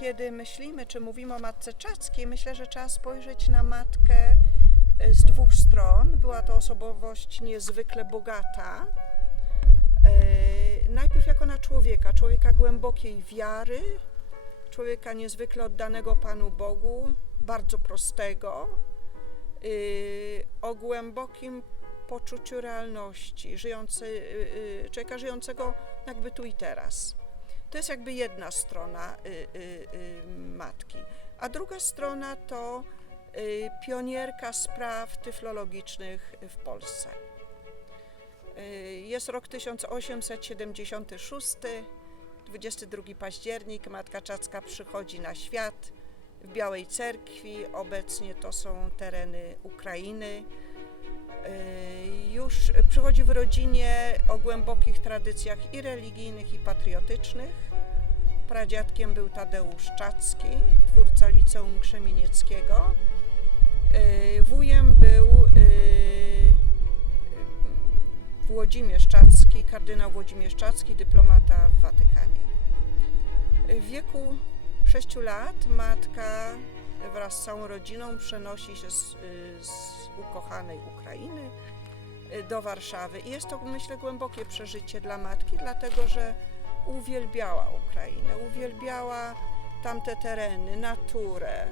kiedy myślimy, czy mówimy o matce Czackiej, myślę, że trzeba spojrzeć na matkę e, z dwóch stron. Była to osobowość niezwykle bogata. E, Najpierw jako na człowieka, człowieka głębokiej wiary, człowieka niezwykle oddanego Panu Bogu, bardzo prostego, y, o głębokim poczuciu realności, żyjący, człowieka żyjącego jakby tu i teraz. To jest jakby jedna strona y, y, y, matki. A druga strona to pionierka spraw tyflologicznych w Polsce. Jest rok 1876, 22 październik, Matka Czacka przychodzi na świat w Białej Cerkwi. Obecnie to są tereny Ukrainy. Y, Już przychodzi w rodzinie o głębokich tradycjach i religijnych, i patriotycznych. Pradziadkiem był Tadeusz Czacki, twórca Liceum Krzemienieckiego. Y, Wujem był y, Włodzimierz Czacki, kardynał Włodzimierz Czacki, dyplomata w Watykanie. W wieku 6 lat matka wraz z całą rodziną przenosi się z, z ukochanej Ukrainy y, do Warszawy. I jest to, myślę, głębokie przeżycie dla matki, dlatego że uwielbiała Ukrainę, uwielbiała tamte tereny, naturę,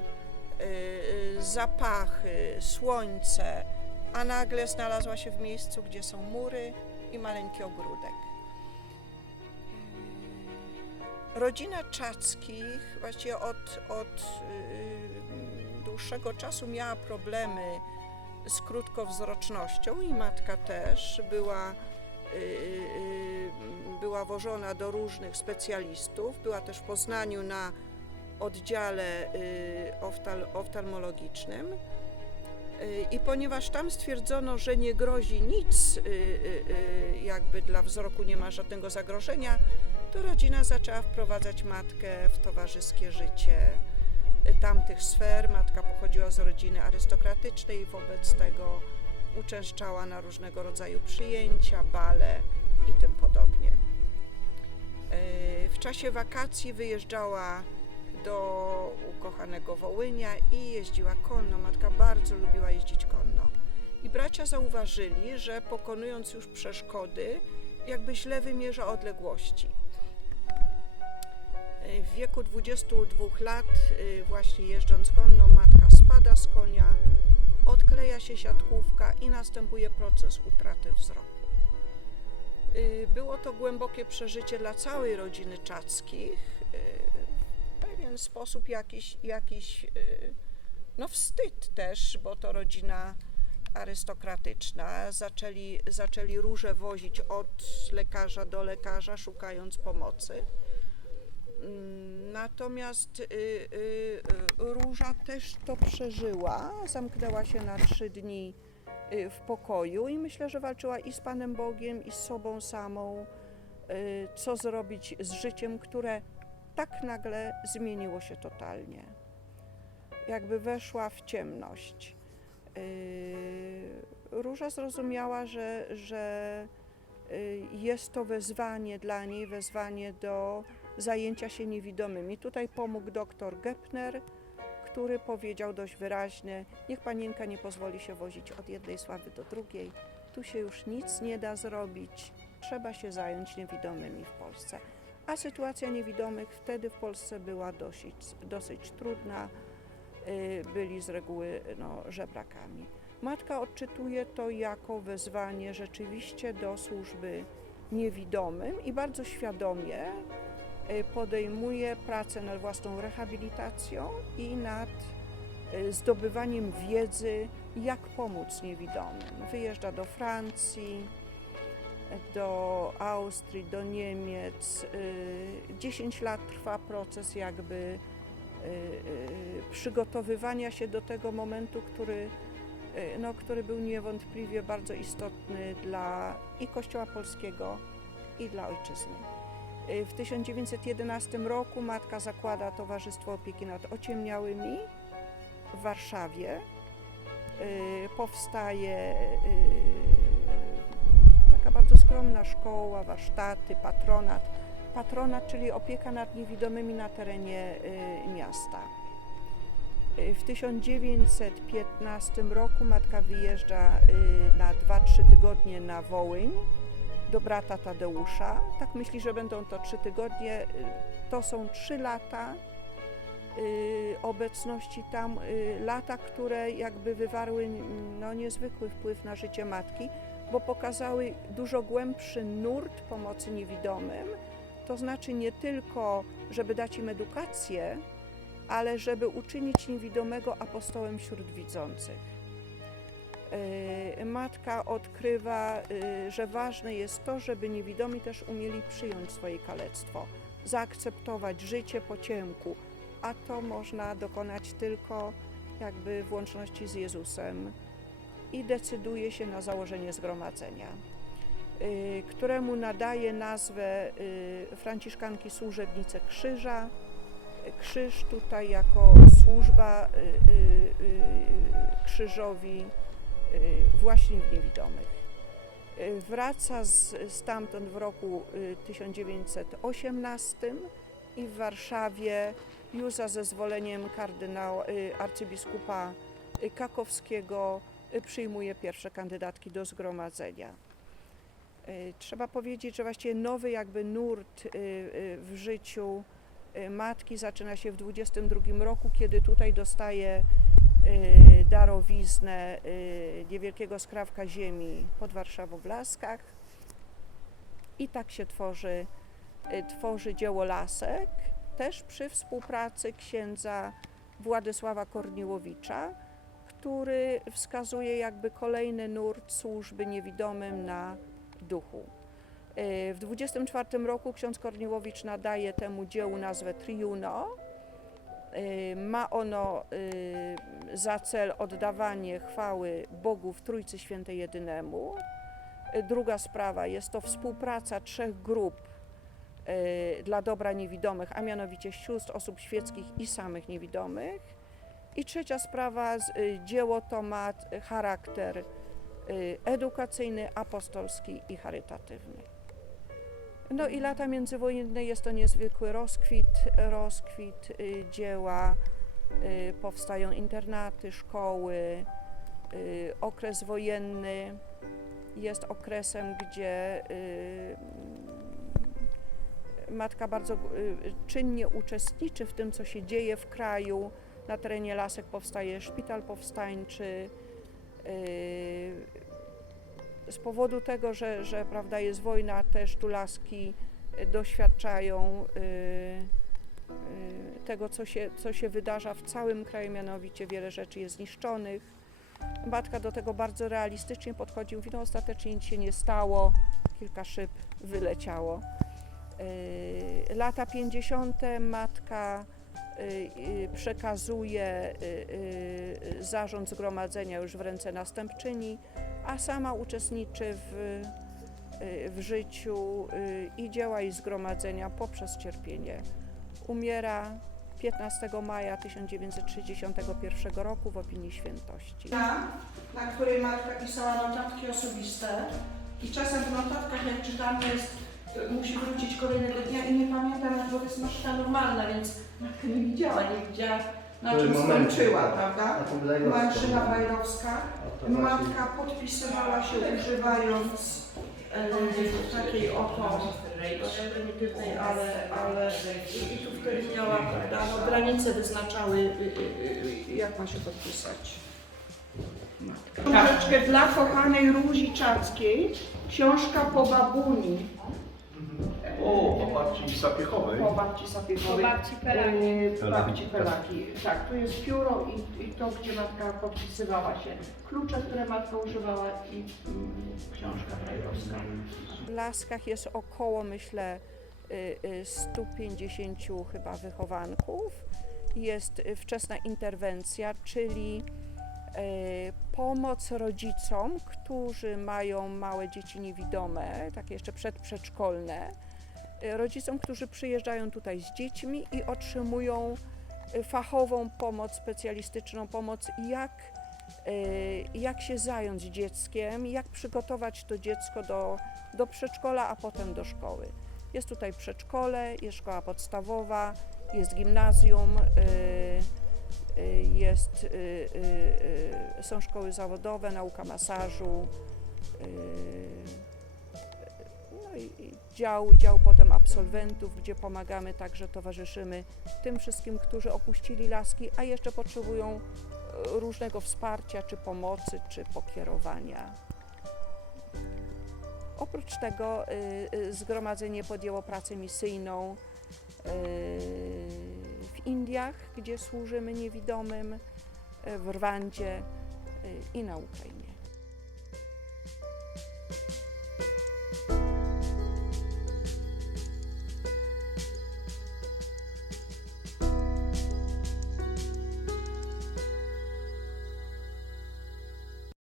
y, y, zapachy, słońce, a nagle znalazła się w miejscu, gdzie są mury i maleńki ogródek. Rodzina Czackich właściwie od, od y, dłuższego czasu miała problemy z krótkowzrocznością i matka też była, y, y, była wożona do różnych specjalistów. Była też w Poznaniu na oddziale y, oftal, oftalmologicznym. Y, I ponieważ tam stwierdzono, że nie grozi nic, y, y, y, jakby dla wzroku nie ma żadnego zagrożenia, to rodzina zaczęła wprowadzać matkę w towarzyskie życie y, tamtych sfer. Matka pochodziła z rodziny arystokratycznej i wobec tego uczęszczała na różnego rodzaju przyjęcia, bale i tym podobnie. Y, W czasie wakacji wyjeżdżała do ukochanego Wołynia i jeździła konno. Matka bardzo lubiła jeździć konno. I bracia zauważyli, że pokonując już przeszkody, jakby źle wymierza odległości. W wieku 22 lat, y, właśnie jeżdżąc konno, matka spada z konia, odkleja się siatkówka i następuje proces utraty wzroku. Y, Było to głębokie przeżycie dla całej rodziny Czackich. y, W pewien sposób jakiś, jakiś no wstyd też, bo to rodzina arystokratyczna. Zaczęli, zaczęli róże wozić od lekarza do lekarza, szukając pomocy. Natomiast y, y, Róża też to przeżyła, zamknęła się na trzy dni y, w pokoju i myślę, że walczyła i z Panem Bogiem, i z sobą samą, y, co zrobić z życiem, które tak nagle zmieniło się totalnie. Jakby weszła w ciemność. Y, Róża zrozumiała, że, że y, jest to wezwanie dla niej, wezwanie do zajęcia się niewidomymi. Tutaj pomógł doktor Gepner, który powiedział dość wyraźnie: Niech panienka nie pozwoli się wozić od jednej sławy do drugiej. Tu się już nic nie da zrobić. Trzeba się zająć niewidomymi w Polsce. A sytuacja niewidomych wtedy w Polsce była dosyć, dosyć trudna. Y, Byli z reguły no, żebrakami. Matka odczytuje to jako wezwanie rzeczywiście do służby niewidomym i bardzo świadomie podejmuje pracę nad własną rehabilitacją i nad y, zdobywaniem wiedzy, jak pomóc niewidomym. Wyjeżdża do Francji, do Austrii, do Niemiec. Y, 10 lat trwa proces jakby y, y, przygotowywania się do tego momentu, który, y, no, który był niewątpliwie bardzo istotny dla i Kościoła Polskiego, i dla ojczyzny. Y, W 1911 roku matka zakłada Towarzystwo Opieki nad Ociemniałymi w Warszawie. Y, Powstaje y, taka bardzo skromna szkoła, warsztaty, patronat patronat, czyli opieka nad niewidomymi na terenie miasta. W 1915 roku matka wyjeżdża na 2-3 tygodnie na Wołyń do brata Tadeusza. Tak myśli, że będą to 3 tygodnie. Y, To są 3 lata y, obecności tam, y, lata, które jakby wywarły no, niezwykły wpływ na życie matki, bo pokazały dużo głębszy nurt pomocy niewidomym, to znaczy nie tylko, żeby dać im edukację, ale żeby uczynić niewidomego apostołem wśród widzących. Yy, Matka odkrywa, yy, że ważne jest to, żeby niewidomi też umieli przyjąć swoje kalectwo, zaakceptować życie po ciemku, a to można dokonać tylko jakby w łączności z Jezusem i decyduje się na założenie zgromadzenia, yy, któremu nadaje nazwę Franciszkanki Służebnice Krzyża. Krzyż tutaj jako służba krzyżowi właśnie w niewidomych. Yy, Wraca z, stamtąd w roku yy, 1918 i w Warszawie już za zezwoleniem kardynała, arcybiskupa Kakowskiego przyjmuje pierwsze kandydatki do zgromadzenia. Trzeba powiedzieć, że właściwie nowy jakby nurt w życiu matki zaczyna się w 22 roku, kiedy tutaj dostaje darowiznę yy, niewielkiego skrawka ziemi pod Warszawą w Laskach. I tak się tworzy, yy, tworzy dzieło Lasek, też przy współpracy księdza Władysława Korniłowicza, który wskazuje jakby kolejny nurt służby niewidomym na duchu. W 24 roku ksiądz Korniłowicz nadaje temu dziełu nazwę Triuno. Yy, Ma ono yy, za cel oddawanie chwały Bogu w Trójcy Świętej Jedynemu. Yy, Druga sprawa jest to współpraca trzech grup dla dobra niewidomych, a mianowicie sióstr, osób świeckich i samych niewidomych. I trzecia sprawa, dzieło to ma charakter y, edukacyjny, apostolski i charytatywny. No i lata międzywojenne jest to niezwykły rozkwit, rozkwit y, dzieła, y, powstają internaty, szkoły, y, okres wojenny jest okresem, gdzie matka bardzo czynnie uczestniczy w tym, co się dzieje w kraju. Na terenie Lasek powstaje szpital powstańczy, z powodu tego, że, że prawda, jest wojna, też tu laski y, doświadczają y, y, tego, co się, co się wydarza w całym kraju, mianowicie wiele rzeczy jest zniszczonych. Matka do tego bardzo realistycznie podchodzi, mówi, no ostatecznie nic się nie stało, kilka szyb wyleciało. Y, Lata 50. matka przekazuje zarząd zgromadzenia już w ręce następczyni, a sama uczestniczy w, y, w życiu y, i dzieła i zgromadzenia poprzez cierpienie. Umiera 15 maja 1961 roku w opinii świętości. na której matka pisała notatki osobiste i czasem w notatkach jak czytamy jest, musi wrócić kolejnego dnia i nie pamiętam, jak to jest maszyna normalna, więc matka nie widziała, nie widziała momencie? skończyła, prawda? Na tym Lejowską. Maszyna bajrowska. Matka podpisywała się używając e, takiej oto prymitywnej, ale, ale i tu wtedy miała, prawda, no, granice wyznaczały, y, y, y, jak ma się podpisać. Matka. Książeczkę dla kochanej Rózi Czackiej, książka po babuni, O, po babci Sapiechowej. po babci Sapiechowej. Po babci Pelagi. E, Babci Pelagi. Tak, tu jest pióro i, i to, gdzie matka podpisywała się. Klucze, które matka używała i mm, książka brajlowska. W Laskach jest około, myślę, y, y, 150 chyba wychowanków. Jest y, wczesna interwencja, czyli y, pomoc rodzicom, którzy mają małe dzieci niewidome, takie jeszcze przedprzedszkolne. Rodzicom, którzy przyjeżdżają tutaj z dziećmi i otrzymują y, fachową pomoc, specjalistyczną pomoc, jak, y, jak się zająć dzieckiem, jak przygotować to dziecko do, do przedszkola, a potem do szkoły. Jest tutaj przedszkole, jest szkoła podstawowa, jest gimnazjum, y, jest, są szkoły zawodowe, nauka masażu, dział, dział potem absolwentów, gdzie pomagamy, także towarzyszymy tym wszystkim, którzy opuścili laski, a jeszcze potrzebują e, różnego wsparcia, czy pomocy, czy pokierowania. Oprócz tego y, y, zgromadzenie podjęło pracę misyjną w Indiach, gdzie służymy niewidomym, w Rwandzie i na Ukrainie.